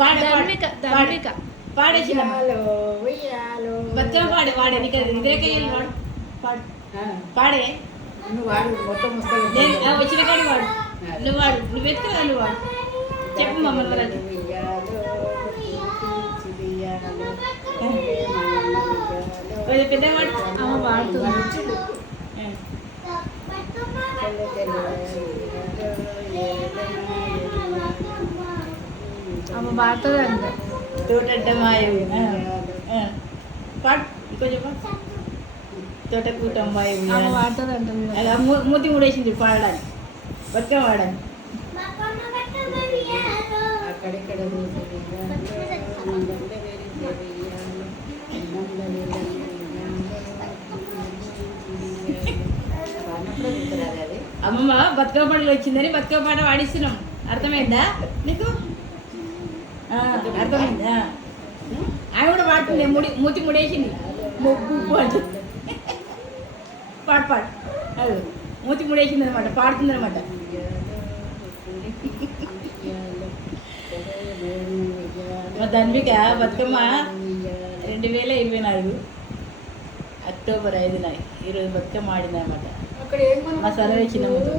పాడే. ధర్మిక ధర్మిక. పాడేసిన ఉయ్యాలో, ఉయ్యాలో. బతుకమ్మ పాడే వాడే. నీకు ఇద్దరికెళ్ళి వాడు. పాడు. నువ్వు వాడు మొత్తం నేను వచ్చిన కాడి వాడు. నువ్వు వాడు. నువ్వు ఎత్తుకురా నువ్వు వాడు? చెప్పు మమ్మల్ని. అది పెద్దవాడు. అమ్మ పాడుతుంది. అమ్మ పాడుతుంది అంట తోటడ్డ మాయవి ఆ, ఆ. పాడు ఇంకొంచెం పాడు తోట కూటం మాయవి అమ్మ పాడుతుంది అంట అలా మూతి ముడేసింది పాడడానికి బతుకమ్మ వాడని అక్కడెక్కడ అమ్మమ్మ బతుకమ్మ పండుగ వచ్చిందని బతుకమ్మ పాట పాడిస్తున్నాం అర్థమైందా నీకు అర్థమైందా? ఆమె కూడా పాడుతుంది ముడి మూతి ముడేసింది. ముగ్గు పాడు. పాడు పాడు. అది మూతి ముడేసింది అనమాట పాడుతుంది అనమాట మా ధన్విక బతుకమ్మ రెండు వేల ఇరవై నాలుగు అక్టోబర్ ఐదున ఈరోజు బతుకమ్మ ఆడింది అనమాట అక్కడ ఏం మా సరళ చిన్న ముద్దు